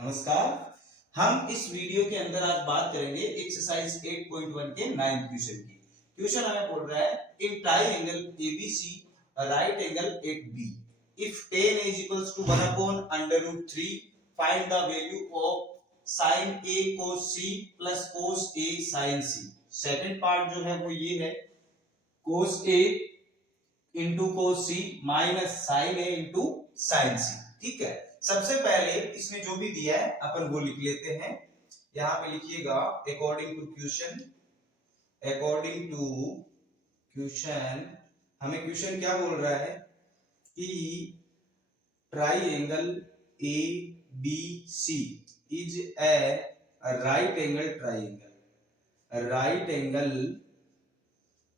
नमस्कार। हम इस वीडियो के अंदर आज बात करेंगे एक्सरसाइज 8.1 के 9th क्वेश्चन की। क्वेश्चन हमें बोल रहा है in triangle ABC right angle at B if tan is equals to 1 upon under root 3 find the value of sin a cos c plus cos a sin c। Second part जो है वो ये है cos a into cos c minus sin a into sin c। ठीक है, सबसे पहले इसमें जो भी दिया है अपन वो लिख लेते हैं। यहां पे लिखिएगा अकॉर्डिंग टू क्वेश्चन हमें क्वेश्चन क्या बोल रहा है कि triangle A B C is a right angle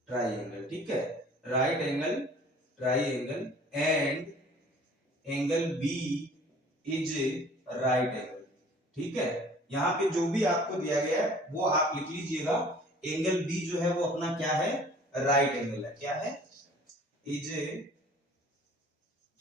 triangle. ठीक है, right angle triangle and angle B is right angle. ठीक है, यहाँ पे जो भी आपको दिया गया है वो आप लिख लीजिएगा। एंगल बी जो है वो अपना क्या है, राइट एंगल है। क्या है, इज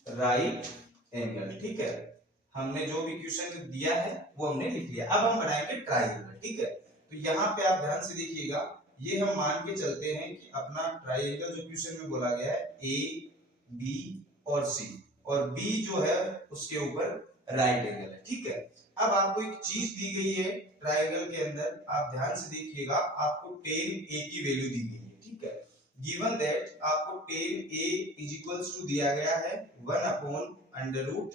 राइट एंगल। ठीक है, हमने जो भी क्वेश्चन दिया है वो हमने लिख लिया। अब हम बनाएंगे ट्राइंगल। ठीक है, तो यहाँ पे आप ध्यान से देखिएगा, ये हम मान के चलते हैं कि अपना ट्राइंगल जो क्वेश्चन में बोला गया है ए बी और सी, और बी जो है उसके ऊपर राइट एंगल है। ठीक है, अब आपको एक चीज दी गई है ट्राइंगल के अंदर, आप ध्यान से देखिएगा, आपको tan a की वैल्यू दी गई है। ठीक है, गिवन दैट आपको tan a is equals to दिया गया है 1 अपॉन अंडर रूट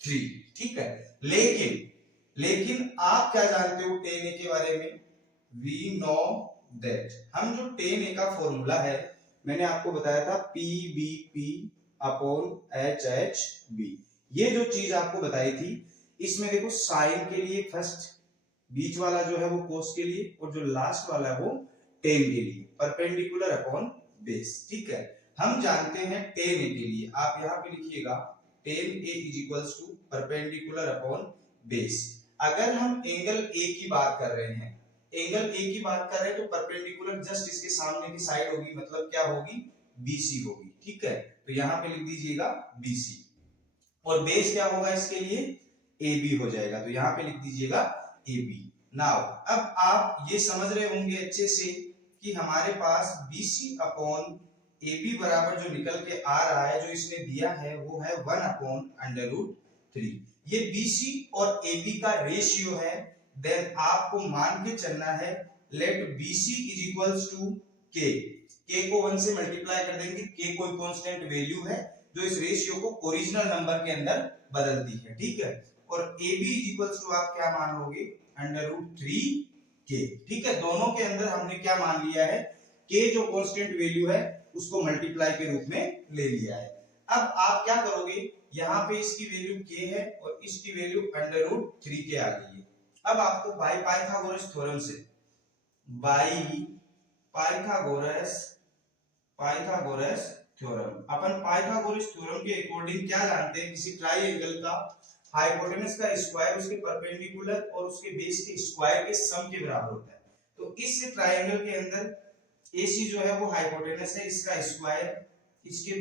3। ठीक है, लेकिन आप क्या जानते हो tan a के बारे में? वी नो दैट हम जो tan a का फॉर्मूला है मैंने आपको बताया था PBP अपॉन HHB। ये जो चीज आपको बताई थी, इसमें देखो साइन के लिए फर्स्ट बीच वाला जो है वो कोस के लिए, और जो लास्ट वाला है वो टेन के लिए, परपेंडिकुलर अपॉन बेस। ठीक है, हम जानते हैं टेन ए के लिए, आप यहाँ पे लिखिएगा tan A is equals to perpendicular upon base. अगर हम एंगल ए की बात कर रहे हैं, तो परपेंडिकुलर जस्ट इसके सामने की साइड होगी, मतलब क्या होगी, BC होगी। ठीक है, तो यहाँ पे लिख दीजिएगा BC, और बेस क्या होगा इसके लिए, AB हो जाएगा, तो यहाँ पे लिख दीजिएगा AB। नाउ अब आप ये समझ रहे होंगे अच्छे से कि हमारे पास BC अपॉन AB बराबर जो निकल के आ रहा है, जो इसने दिया है वो है 1 अपॉन अंडर रूट 3। ये BC और AB का रेशियो है, देन आपको मान के चलना है let BC is equals to K। K को 1 से मल्टीप्लाई कर देंगे, K कोई कांस्टेंट वैल्यू है जो इस रेशियो को ओरिजिनल नंबर के अंदर बदलती है। ठीक है, और AB इज इक्वल्स टू आप क्या मान लोगे, अंडर रूट 3K। ठीक है, दोनों के अंदर हमने क्या मान लिया है, K जो कांस्टेंट वैल्यू है उसको मल्टीप्लाई के रूप में ले लिया है। अब आप क्या करोगे, यहाँ पे इसकी वैल्यू K है और इसकी वैल्यू अंडर रूट 3K आ गई है। अब आपको बाय पाइथागोरस थ्योरम से, पाइथागोरस थ्योरम, अपन पाइथागोरस थ्योरम के अकॉर्डिंग क्या जानते हैं, किसी ट्राइएंगल का हाइपोटेनस का स्क्वायर उसके परपेंडिकुलर और उसके बेस के स्क्वायर के सम के बराबर होता है। तो इस ट्राइएंगल के अंदर AC जो है वो हाइपोटेनस है, इसका स्क्वायर इसके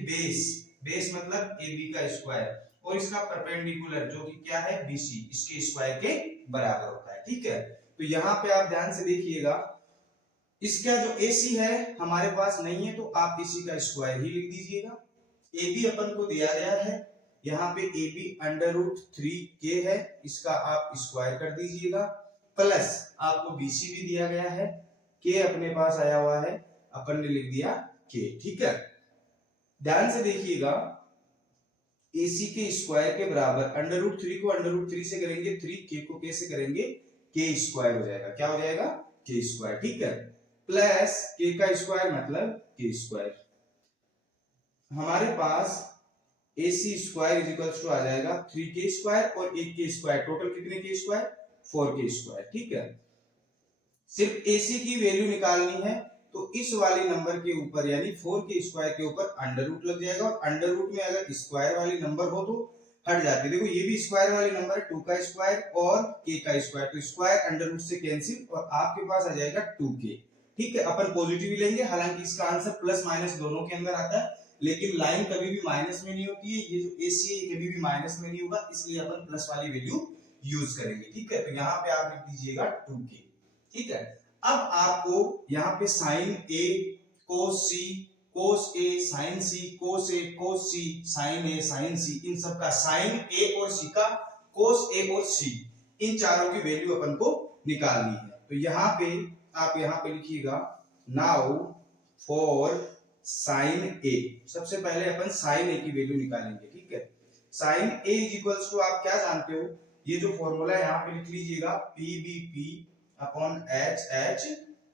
बेस मतलब AB का स्क्वायर, और इसका परपेंडिकुलर जो कि क्या है BC, इसके स्क्वायर के बराबर होता है। ठीक है, तो यहाँ पे आप ध्यान से देखिएगा, इसका जो AC है हमारे पास नहीं है, तो आप AC का स्क्वायर ही लिख दीजिएगा। AB अपन को दिया गया है, यहाँ पे AB अंडर रूट 3K है, इसका आप स्क्वायर कर दीजिएगा, प्लस आपको BC भी दिया गया है, K अपने पास आया हुआ है, अपन ने लिख दिया K। ठीक है, ध्यान से देखिएगा, AC के स्क्वायर के बराबर अंडर रूट 3 को अंडर रूट 3 से करेंगे 3, K को K से करेंगे K स्क्वायर हो जाएगा। क्या हो जाएगा, K स्क्वायर। ठीक है, प्लस K का स्क्वायर मतलब K स्क्वायर। हमारे पास AC square is equals to आ जाएगा 3K स्क्वायर और 1K स्क्वायर, टोटल कितने K स्क्वायर, 4K स्क्वायर। ठीक है, सिर्फ AC की वैल्यू निकालनी है, तो इस वाले नंबर के ऊपर यानी 4K स्क्वायर के ऊपर अंडर रूट लग जाएगा, और अंडर रूट में अगर स्क्वायर वाली नंबर हो तो हट जाती है। देखो ये भी स्क्वायर वाली नंबर है, 2 का स्क्वायर और K का स्क्वायर, तो स्क्वायर अंडर रूट से कैंसिल और आपके पास आ जाएगा 2K। ठीक है, अपन पॉजिटिव ही लेंगे, हालांकि इसका आंसर प्लस माइनस दोनों के अंदर आता है, लेकिन लाइन कभी भी माइनस में नहीं होती है, ये जो AC है ये कभी भी माइनस में नहीं होगा, इसलिए अपन प्लस वाली वैल्यू यूज करेंगे, ठीक है। तो यहाँ पे आप लिख दीजिएगा 2k, ठीक है। अब आपको यहाँ पे साइन ए कोस सी कोस ए साइन सी कोस ए कोस सी साइन ए साइन सी, इन सब का साइन ए और सी का कोस ए और सी, इन चारों की वैल्यू अपन को निकालनी है। तो यहाँ पे आप यहाँ पे लिखिएगा नाउ फॉर साइन ए, सबसे पहले अपन साइन ए की वैल्यू निकालेंगे, ठीक है। Sine A is equals to, आप क्या जानते हो, ये जो फॉर्मूला है यहाँ पे लिख लीजिएगा P B P upon H H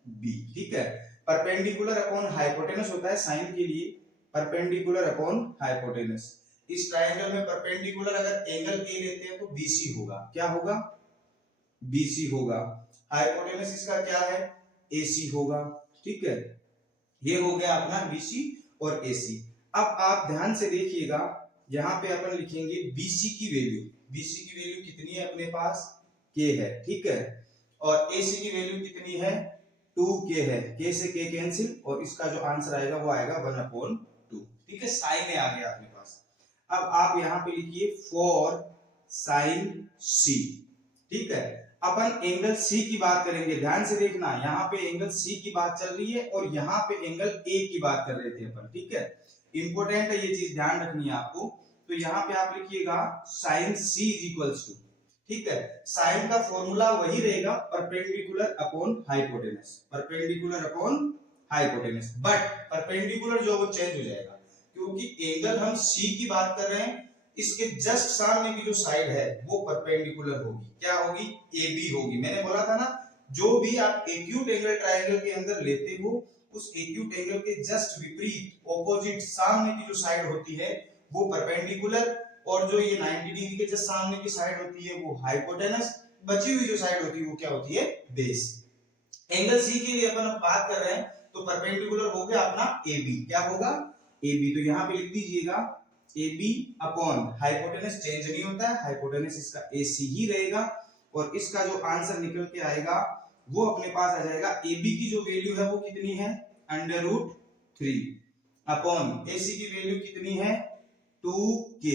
B, ठीक है। परपेंडिकुलर अपॉन हाइपोटेनस होता है साइन के लिए, परपेंडिकुलर अपॉन हाइपोटेनस। इस ट्रायंगल में परपेंडिकुलर अगर एंगल ए लेते हैं तो बीसी होगा, क्या होगा, बीसी होगा। हाइपोटेनस इसका क्या है, एसी होगा, ठीक है। ये हो गया अपना बीसी और एसी। अब आप ध्यान से देखिएगा, यहाँ पे अपन लिखेंगे बीसी की वैल्यू, बीसी की वैल्यू कितनी है अपने पास, के है, ठीक है। और एसी की वैल्यू कितनी है, 2k है, k से k कैंसिल, और इसका जो आंसर आएगा वो आएगा 1/2, ठीक है। साइन ए आ गया अपने पास। अब आप यहाँ पे लिखिए फॉर साइन सी, ठीक है। अपन एंगल सी की बात करेंगे, ध्यान से देखना, यहाँ पे एंगल सी की बात चल रही है और यहाँ पे एंगल ए की बात कर रहे थे अपन, ठीक है। इंपॉर्टेंट है ये चीज, ध्यान रखनी है आपको। तो यहाँ पे आप लिखिएगा sine C is equals to, ठीक है, साइन का फॉर्मूला वही रहेगा perpendicular upon hypotenuse, perpendicular upon hypotenuse, but perpendicular जो वो चेंज हो जाएगा, क्योंकि एंगल हम सी की बात कर रहे हैं, इसके जस्ट सामने की जो साइड है वो परपेंडिकुलर होगी, क्या होगी, AB होगी। मैंने बोला था ना, जो भी आप एक्यूट एंगल ट्रायंगल के अंदर लेते हो, उस एक्यूट एंगल के जस्ट विपरीत ऑपोजिट सामने की जो साइड होती है वो परपेंडिकुलर, और जो ये 90 डिग्री के जस्ट सामने की साइड होती है वो हाइपोटेनस, बची हुई जो साइड होती है वो क्या होती है, बेस। एंगल सी के लिए अपन बात कर रहे हैं, तो परपेंडिकुलर हो गया अपना AB, क्या होगा, AB। तो यहाँ पे लिख दीजिएगा AB अपॉन हाइपोटेनस चेंज नहीं होता है, हाइपोटेनस इसका AC ही रहेगा, और इसका जो आंसर निकल के आएगा वो अपने पास आ जाएगा, AB की जो वैल्यू है वो कितनी है, √3 अपॉन AC की वैल्यू कितनी है, 2k,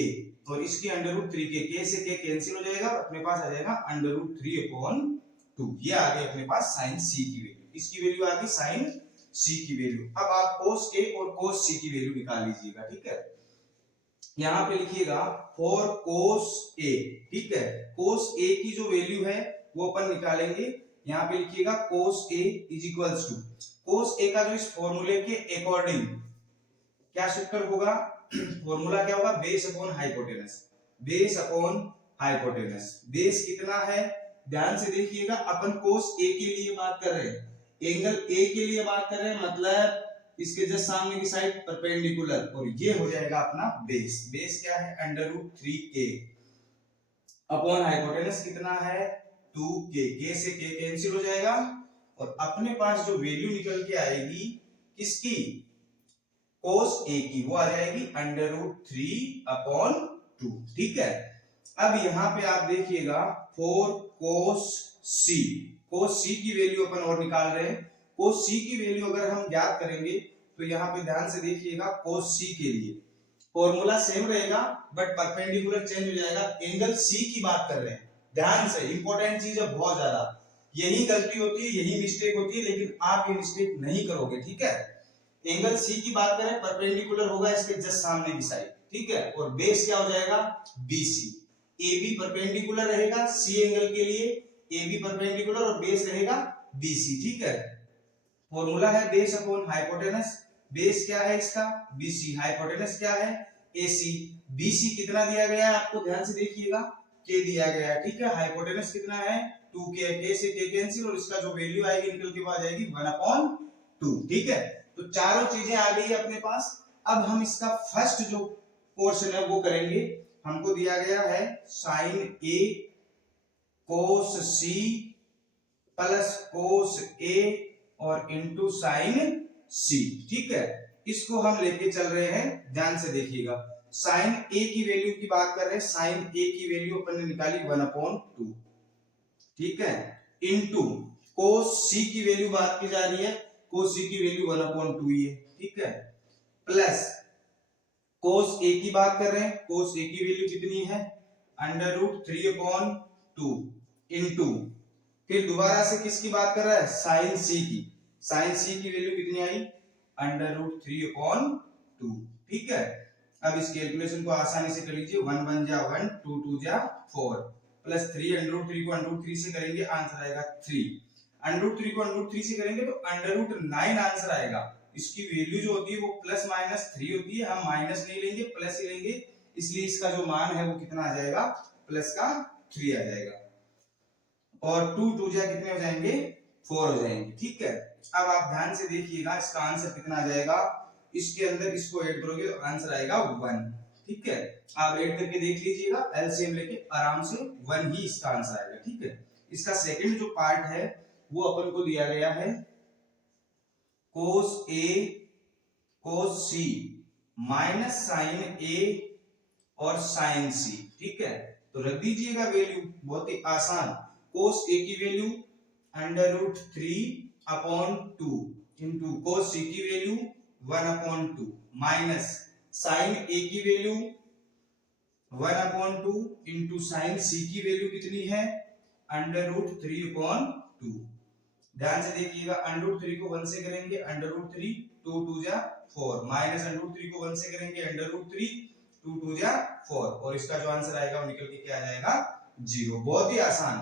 और इसकी √3k, k से k कैंसिल हो जाएगा, अपने पास आ जाएगा √3/2। ये आ गई अपने पास साइन C की वैल्यू, इसकी वैल्यू आ गई साइन C की वैल्यू। अब आप cos A और cos C की वैल्यू निकाल लीजिएगा, ठीक है। यहाँ पे लिखिएगा फॉर cos A, ठीक है। cos A की जो वैल्यू है वो अपन निकालेंगे, यहाँ पे लिखिएगा cos A is equals to, cos A का जो इस फॉर्मूले के अकॉर्डिंग क्या सूत्र होगा, फॉर्मूला क्या होगा, base upon hypotenuse, base upon hypotenuse. Base कितना है, ध्यान से देखिएगा, अपन cos A के लिए बात कर रहे हैं, एंगल A के लिए बात कर रहे हैं, मतलब इसके जस्ट सामने की साइड परपेंडिकुलर, और ये हो जाएगा अपना बेस। बेस क्या है, √3k अपॉन हाइपोटेनस कितना है, 2k, k से k कैंसिल हो जाएगा, और अपने पास जो वैल्यू निकल के आएगी किसकी, cos A की, वो आ जाएगी √3/2, ठीक है। अब यहाँ पे आप देखिएगा for cos C, cos C की वैल्यू अपन और निकाल रहे हैं। cos C की वैल्यू अगर हम ज्ञात करेंगे तो यहाँ पे ध्यान से देखिएगा, cos C के लिए फॉर्मूला सेम रहेगा बट परपेंडिकुलर चेंज हो जाएगा, एंगल C की बात कर रहे हैं, ध्यान से, इंपॉर्टेंट चीज है बहुत ज्यादा, यही गलती होती है, यही मिस्टेक होती है, लेकिन आप ये मिस्टेक नहीं करोगे, ठीक है। एंगल C की बात करें, परपेंडिकुलर होगा इसके जस्ट सामने की साइड, ठीक है, और बेस क्या हो जाएगा, BC। AB परपेंडिकुलर रहेगा C एंगल के लिए, AB परपेंडिकुलर और बेस रहेगा BC, ठीक है। फॉर्मूला है बेस अपॉन हाइपोटेनस, बेस क्या है इसका, BC, हाइपोटेनस क्या है, AC। BC कितना दिया गया है आपको, ध्यान से देखिएगा, K दिया गया है, ठीक है। हाइपोटेनस कितना है, 2k, K से K कैंसिल, और इसका जो वैल्यू आएगी निकल के आ जाएगी 1/2, ठीक है। तो चारों चीजें आ गई है अपने पास। अब हम इसका फर्स्ट जो पोर्शन है वो करेंगे, हमको दिया गया है sine A cos C plus cos A और इंटू साइन C, ठीक है। इसको हम लेके चल रहे हैं, ध्यान से देखिएगा, साइन A की वैल्यू की बात कर रहे हैं, साइन A की वैल्यू अपन ने निकाली 1/2, ठीक है, इंटू cos C की वैल्यू बात की जा रही है, cos C की वैल्यू 1/2 ही है, ठीक है, प्लस cos A की बात कर रहे हैं, cos A की वैल्यू कितनी है, √3/2, 2 इनटू, फिर दोबारा से किसकी बात कर रहा है, साइन सी की। साइन सी की वैल्यू कितनी आई, √3/2। ठीक है, अब इस कैलकुलेशन को आसानी से कर लीजिए, 1 1 जा 1, 2 2 जा 4, प्लस 3 √3 को √3 से करेंगे आंसर आएगा 3, √3 को √3 से करेंगे तो √9 आंसर आएगा। इसकी वैल्यू जो होती है वो प्लस माइनस 3 होती है, हम माइनस नहीं लेंगे प्लस ही लेंगे, इसलिए इसका जो मान है वो कितना आ जाएगा, प्लस का 3 आ जाएगा, और 2 2 जा कितने हो जाएंगे, 4 हो जाएंगे। ठीक है, अब आप ध्यान से देखिएगा इसका आंसर कितना आ जाएगा, इसके अंदर इसको ऐड करोगे तो आंसर आएगा 1। ठीक है, आप ऐड करके देख लीजिएगा, एलसीएम लेके आराम से 1 ही इसका आंसर आएगा। ठीक है, इसका सेकंड जो पार्ट है वो अपन को दिया गया है cos A cos C minus sine A और साइन C। ठीक है, तो रख दीजिएगा वैल्यू, बहुत ही आसान। cos A की वैल्यू √3/2 इंटू cos C की वैल्यू 1/2 माइनस साइन A की वैल्यू 1/2 इंटू साइन C की वैल्यू कितनी है, √3/2। ध्यान से देखिएगा, √3 को 1 से करेंगे √3, 2 2 जा 4, माइनस √3 को 1 से करेंगे √3, 2 2 जा 4, और इसका जो आंसर आएगा वो निकल के क्या आ जाएगा, 0। बहुत ही आसान।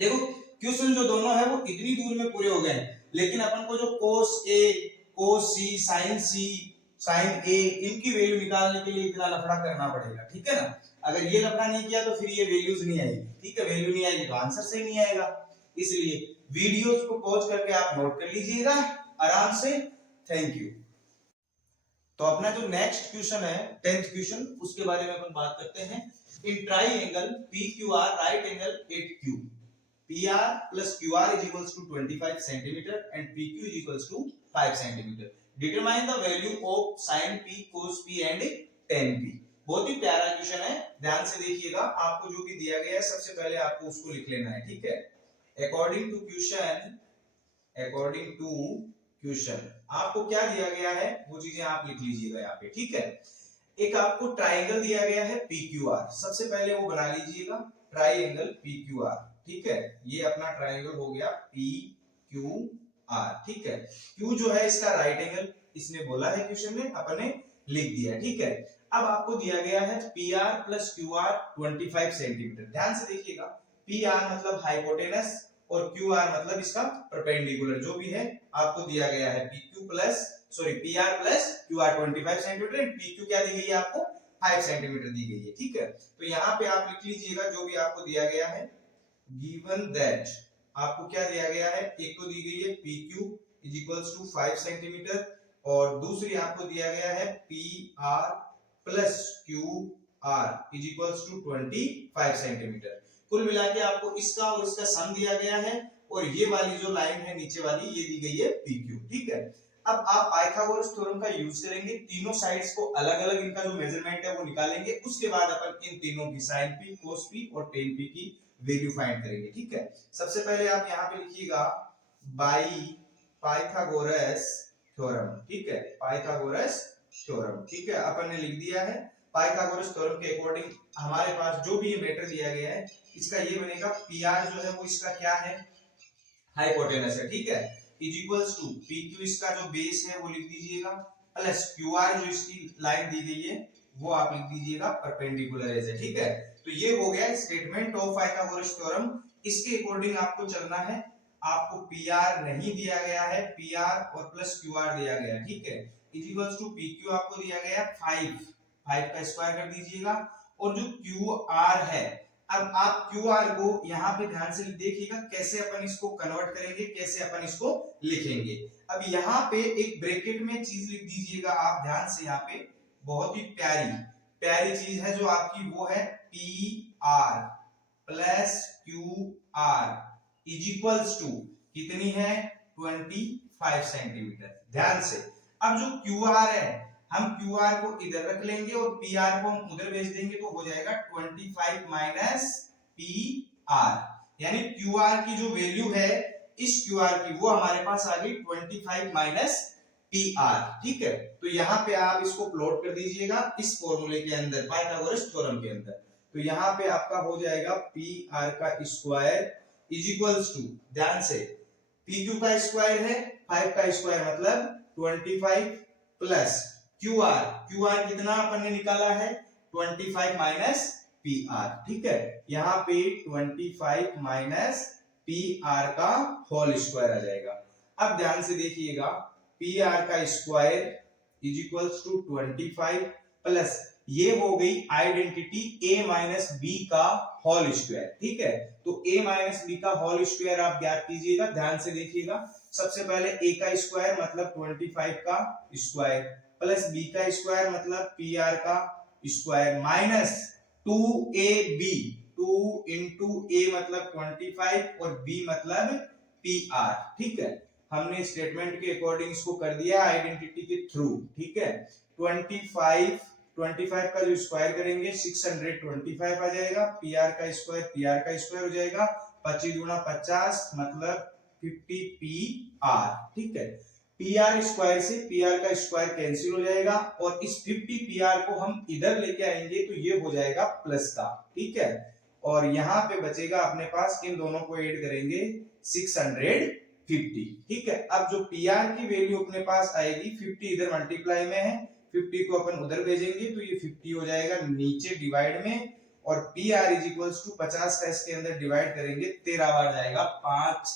देखो क्वेश्चन जो दोनों है वो इतनी दूर में पूरे हो गए, लेकिन अपन को जो cos A cos C sin C sin A इनकी वैल्यू निकालने के लिए इतना लफड़ा करना पड़ेगा। ठीक है ना, अगर ये लफड़ा नहीं किया तो फिर ये वैल्यूज नहीं आएगी। ठीक है, वैल्यू नहीं आएगी तो आंसर सही नहीं आएगा, इसलिए वीडियोस को पॉज करके आप नोट कर लीजिएगा आराम से। Thank you. तो अपना जो नेक्स्ट क्वेश्चन है 10th क्वेश्चन, उसके बारे में अपन बात करते हैं। In triangle PQR right angle at Q, PR plus QR is equals to 25 centimeter and PQ is equals to 5 centimeter. Determine the value of sin P, cos P and tan P. बहुत ही प्यारा question है, ध्यान से देखिएगा। आपको जो भी दिया गया है सबसे पहले आपको उसको लिख लेना है। ठीक है, अकॉर्डिंग टू क्वेश्चन आपको क्या दिया गया है वो चीजें आप लिख लीजिएगा यहाँ पे। ठीक है, एक आपको ट्राइंगल दिया गया है PQR, सबसे पहले वो बना लीजिएगा ट्राइंगल PQR। ठीक है, ये अपना ट्राइंगल हो गया PQR। ठीक है, Q जो है इसका राइट एंगल, इसने बोला है क्वेश्चन में, अपने लिख दिया। ठीक है, अब आपको दिया गया है PR plus QR 25 सेंटीमीटर। ध्यान से देखिएगा, PR मतलब हाइपोटेनस और QR मतलब इसका परपेंडिकुलर, जो भी है आपको दिया गया है PR plus QR 25 centimetre and PQ क्या दी गई है आपको, 5 सेंटीमीटर दी गई है। ठीक है, तो यहाँ पे आप लिख लीजिएगा जो भी आपको दिया गया है, गिवन दैट आपको क्या दिया गया है, एक तो दी गई है PQ is equals to 5 centimetre और दूसरी आपको दिया गया है PR plus QR is equals to 25 centimetre. कुल मिला के आपको इसका और इसका सम दिया गया है, और ये वाली जो लाइन है नीचे वाली ये दी गई है PQ। ठीक है, अब आप पाइथागोरस थ्योरम का यूज करेंगे, तीनों साइड्स को अलग अलग इनका जो मेजरमेंट है वो निकालेंगे, उसके बाद अपन इन तीनों की sin P, cos P और tan P की वैल्यू फाइंड करेंगे। ठीक है, सबसे पहले आप यहाँ पे लिखिएगा बाई पाइथागोरस थ्योरम। ठीक है, पाइथागोरस थ्योरम। ठीक है, अपन ने लिख दिया है पाइथागोरस थ्योरम के अकॉर्डिंग हमारे पास जो भी ये मैटर दिया गया है इसका ये बनेगा, PR जो है वो इसका क्या है, हाइपोटेनस है। ठीक है, इज इक्वल्स टू PQ इसका जो बेस है वो लिख दीजिएगा, प्लस QR जो इसकी लाइन दी गई है वो आप लिख दीजिएगा परपेंडिकुलर है। ठीक है, तो ये हो गया स्टेटमेंट ऑफ पाइथागोरस थ्योरम। इसके अकॉर्डिंग आपको चलना है, आपको PR नहीं दिया गया है, PR और प्लस QR दिया गया है। ठीक है, इज इक्वल्स टू PQ आपको दिया गया है 5 का स्क्वायर कर दीजिएगा, और जो QR है, अब आप QR को यहाँ पे ध्यान से देखिएगा कैसे अपन इसको कन्वर्ट करेंगे, कैसे अपन इसको लिखेंगे। अब यहाँ पे एक ब्रैकेट में चीज लिख दीजिएगा आप ध्यान से, यहाँ पे बहुत ही प्यारी चीज है जो आपकी, वो है PR plus QR is equals to कितनी है, 25 सेंटीमीटर। ध्यान से, अब जो QR है हम QR को इधर रख लेंगे और PR को हम उधर भेज देंगे, तो हो जाएगा 25 माइनस PR, यानी QR की जो वैल्यू है इस QR की वो हमारे पास आ गई 25 माइनस PR। ठीक है, तो यहाँ पे आप इसको प्लॉट कर दीजिएगा इस फॉर्मूले के अंदर, पाइथागोरस थ्योरम के अंदर। तो यहाँ पे आपका हो जाएगा पी आर का स्क्वायर इज इक्वल्स टू, ध्यान से, पी क्यू का स्क्वायर है 5 का स्क्वायर मतलब 25 प्लस क्यू आर कितना अपन ने निकाला है 25 माइनस पी आर, ठीक है। यहाँ पे 25 माइनस पी आर का होल स्क्वायर आ जाएगा। अब ध्यान से देखिएगा, पी आर का स्क्वायर इज इक्वल्स टू 25 प्लस ये हो गई आइडेंटिटी a माइनस बी का होल स्क्वायर, ठीक है। तो a माइनस बी का होल स्क्वायर आप ज्ञात कीजिएगा, ध्यान से देखिएगा। सबसे पहले a का स्क्वायर मतलब 25 का स्क्वायर प्लस b का स्क्वायर मतलब pr का square minus 2ab, 2 into a मतलब 25 और b मतलब pr, ठीक है। हमने स्टेटमेंट के अकॉर्डिंग इसको कर दिया आइडेंटिटी के थ्रू, ठीक है। 25 का जो स्क्वायर करेंगे 625 आ जाएगा, पीआर का स्क्वायर हो जाएगा 25 गुना 50 मतलब 50 पीआर, ठीक है। पीआर स्क्वायर से पीआर का स्क्वायर कैंसिल हो जाएगा और इस 50 पीआर को हम इधर लेके आएंगे तो ये हो जाएगा प्लस का, ठीक है। और यहाँ पे बचेगा अपने पास, इन दोनों को ऐड करेंगे 650, ठीक है। अब जो पीआर की वैल्यू अपने पास आएगी 50 इधर मल्टीप्लाई में है, 50 को अपन उधर भेजेंगे तो ये 50 हो जाएगा नीचे डिवाइड में, और P R is equals to 50 का इसके अंदर डिवाइड करेंगे 13 बार जाएगा 5,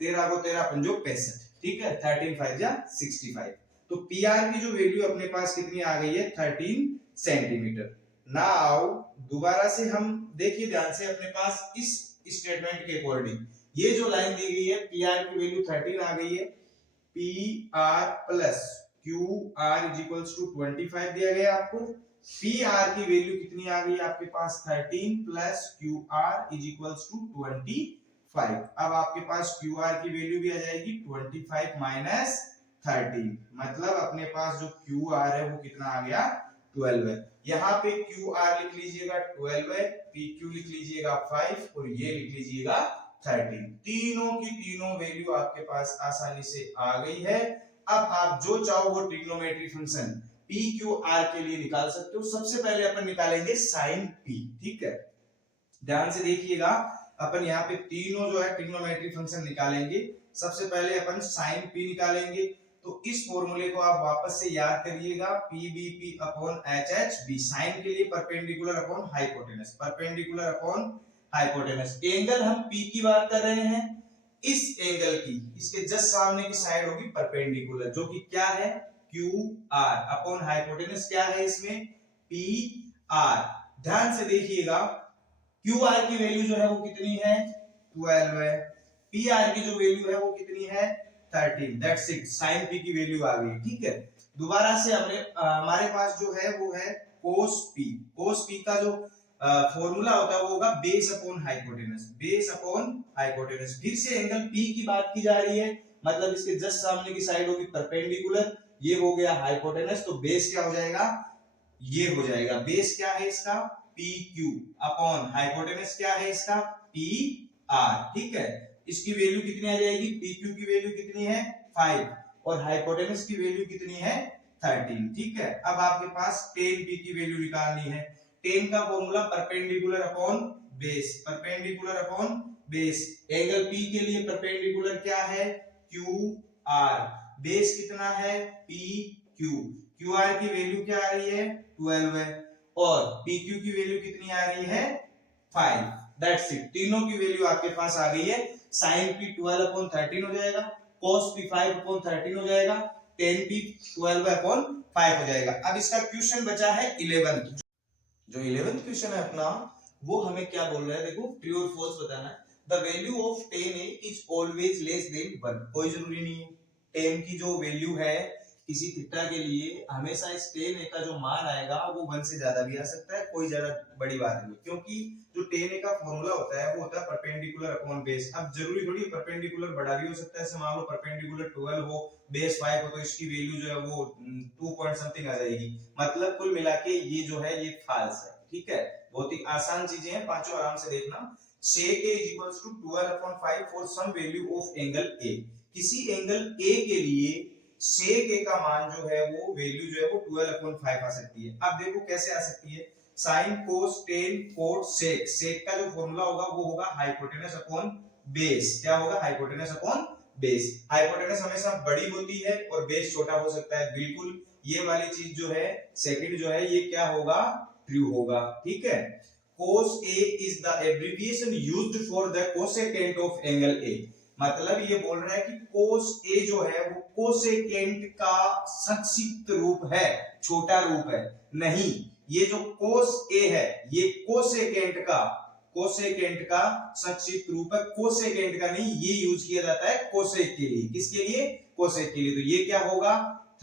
13 को 13 पंजो 65, ठीक है। 13 5 जा 65। तो पी आर की जो वैल्यू अपने पास कितनी आ गई है 13 सेंटीमीटर। नाउ दोबारा से हम देखिए ध्यान से, अपने पास इस स्टेटमेंट के अकॉर्डिंग ये जो लाइन दी गई है पी आर की वैल्यू 13 आ गई है, P R plus Q R is equals to 25 दिया गया आपको। पी आर की वैल्यू कितनी आ गई आपके पास 13 plus Q R is equals to 25। अब आपके पास क्यू आर की वैल्यू भी आ जाएगी 25 माइनस 13, मतलब अपने पास जो क्यू आर है वो कितना आ गया 12 है। यहाँ पे क्यू आर लिख लीजिएगा 12 है, पी क्यू लिख लीजिएगा 5 और ये लिख लीजिएगा 13। तीनों की तीनों वैल्यू आपके पास आसानी से आ गई है। अब आप जो चाहो वो trigonometry function P Q R के लिए निकाल सकते हो। सबसे पहले अपन निकालेंगे साइन पी, ठीक है। ध्यान से देखिएगा, अपन यहाँ पे तीनों जो है ट्रिग्नोमेट्री फंक्शन निकालेंगे। सबसे पहले अपन साइन पी निकालेंगे, तो इस फॉर्मूले को आप वापस से याद करिएगा, P B P upon H H B, sine के लिए perpendicular upon hypotenuse, perpendicular upon hypotenuse. Angle हम पी की बात कर रहे हैं, इस एंगल की इसके जस्ट सामने की साइड होगी परपेंडिकुलर, जो कि क्या है क्यू आर अपॉन हाइपोटेनस क्या है इसमें पी आर। ध्यान से देखिएगा, क्यू आर की वैल्यू जो है वो कितनी है 12 है, पी आर की जो वैल्यू है वो कितनी है 13, दैट्स इट, साइन पी की वैल्यू आ गई, ठीक है। दोबारा से हमारे पास जो है वो है कोस पी। कोस पी का जो फॉर्मूला होता है वो होगा base upon hypotenuse, base upon hypotenuse. फिर से एंगल पी की बात की जा रही है, मतलब इसके जस्ट सामने की साइड होगी परपेंडिकुलर, ये हो गया हाइपोटेनस, तो बेस क्या हो जाएगा ये हो जाएगा, बेस क्या है इसका पी क्यू अपॉन हाइपोटेनस क्या है इसका पी आर, ठीक है। इसकी वैल्यू कितनी आ जाएगी, पी क्यू की वैल्यू कितनी है 5 और हाइपोटेनस की वैल्यू कितनी है 13, ठीक है। अब आपके पास tan p की वैल्यू निकालनी है। tan का formula perpendicular upon base, perpendicular upon base. Angle p के लिए परपेंडिकुलर क्या है क्यू आर, बेस कितना है पी क्यू, क्यू आर की वैल्यू क्या आ रही है 12 है और पी क्यू की वैल्यू कितनी आ रही है 5, दैट्स इट। तीनों की वैल्यू आपके पास आ गई है। sin p 12 अपॉन 13 हो जाएगा, cos p 5 अपॉन 13 हो जाएगा, tan p 12 अपॉन 5 हो जाएगा। अब इसका क्वेश्चन बचा है 11th। जो 11th क्वेश्चन है अपना, वो हमें क्या बोल रहा है, देखो ट्रू और फॉल्स बताना है। The value of tan a is always less than 1, कोई जरूरी नहीं है, tan की जो वैल्यू है किसी थीटा के लिए हमेशा इस tan a का जो मान आएगा वो 1 से ज्यादा भी आ सकता है, कोई ज्यादा बड़ी बात नहीं, क्योंकि जो tan a का फॉर्मूला होता है वो होता है परपेंडिकुलर अपॉन बेस। अब जरूरी थोड़ी परपेंडिकुलर बड़ा भी हो सकता है, जैसे मान लो परपेंडिकुलर 12 हो बेस 5 हो तो इसकी वैल्यू जो है वो 2 पॉइंट समथिंग आ जाएगी, मतलब कुल मिला के ये जो है ये फाल्स है, ठीक है। बहुत ही आसान चीजें हैं, पांचों आराम से देखना। sec a is equals to 12 upon 5 for some value of angle a, किसी एंगल a के लिए sec a का मान जो है वो वैल्यू जो है वो 12 upon 5 आ सकती है। अब देखो कैसे आ सकती है, sine cos tan cot sec, sec का जो फॉर्मूला होगा वो होगा हाइपोटेनस अपॉन बेस। क्या होगा? Hypotenuse upon base. हाइपोटेनस हमेशा बड़ी होती है और बेस छोटा हो सकता है, बिल्कुल ये वाली चीज जो है सेकंड जो है ये क्या होगा? ट्रू होगा। ठीक है। cos A is the abbreviation used for the cosecant of angle A। मतलब ये बोल रहा है कि cos A जो है वो cosecant का संक्षिप्त रूप है, छोटा रूप है। नहीं, ये जो cos A है ये कोसेकेंट का संक्षिप्त रूप है, कोसेकेंट का नहीं। ये यूज किया जाता है कोसेक के लिए। किसके लिए? कोसेक के लिए। तो ये क्या होगा?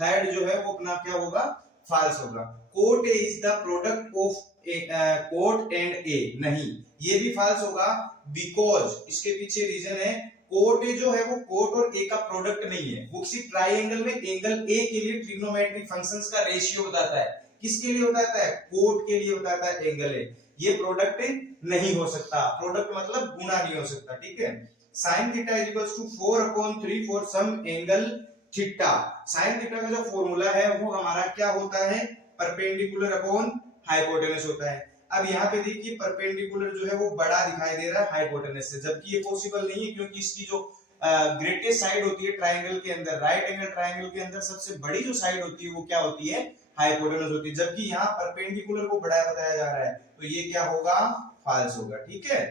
थर्ड जो है वो अपना क्या होगा? फॉल्स होगा। Cot A is the product of cot and A, नहीं ये भी फॉल्स होगा, बिकॉज इसके पीछे रीजन है कोट ए जो है वो कोट और ए का प्रोडक्ट नहीं है, वो किसी ट्राइंगल में एंगल ए के लिए ट्रिग्नोमेट्रिक फंक्शंस का रेशियो बताता है। किसके लिए बताता है? कोट के लिए बताता है एंगल ए। ये प्रोडक्ट नहीं हो सकता, प्रोडक्ट मतलब गुणा नहीं हो सकता। ठीक है। sin theta is equals to 4/3 for some angle theta. sin theta का जो फॉर्मूला है वो हमारा क्या होता है? परपेंडिकुलर अपॉन हाइपोटेनस होता है। अब यहाँ पे देखिए परपेंडिकुलर जो है वो बड़ा दिखाई दे रहा है हाइपोटेनस से, जबकि ये पॉसिबल नहीं है क्योंकि इसकी जो ग्रेटेस्ट साइड होती है ट्राइंगल के अंदर, राइट एंगल ट्राइंगल के अंदर सबसे बड़ी जो साइड होती है वो क्या होती है? हाइपोटेनस होती है। जबकि यहाँ परपेंडिकुलर को बड़ा बताया जा रहा है, तो ये क्या होगा? फॉल्स होगा। ठीक है।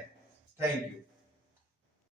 Thank you.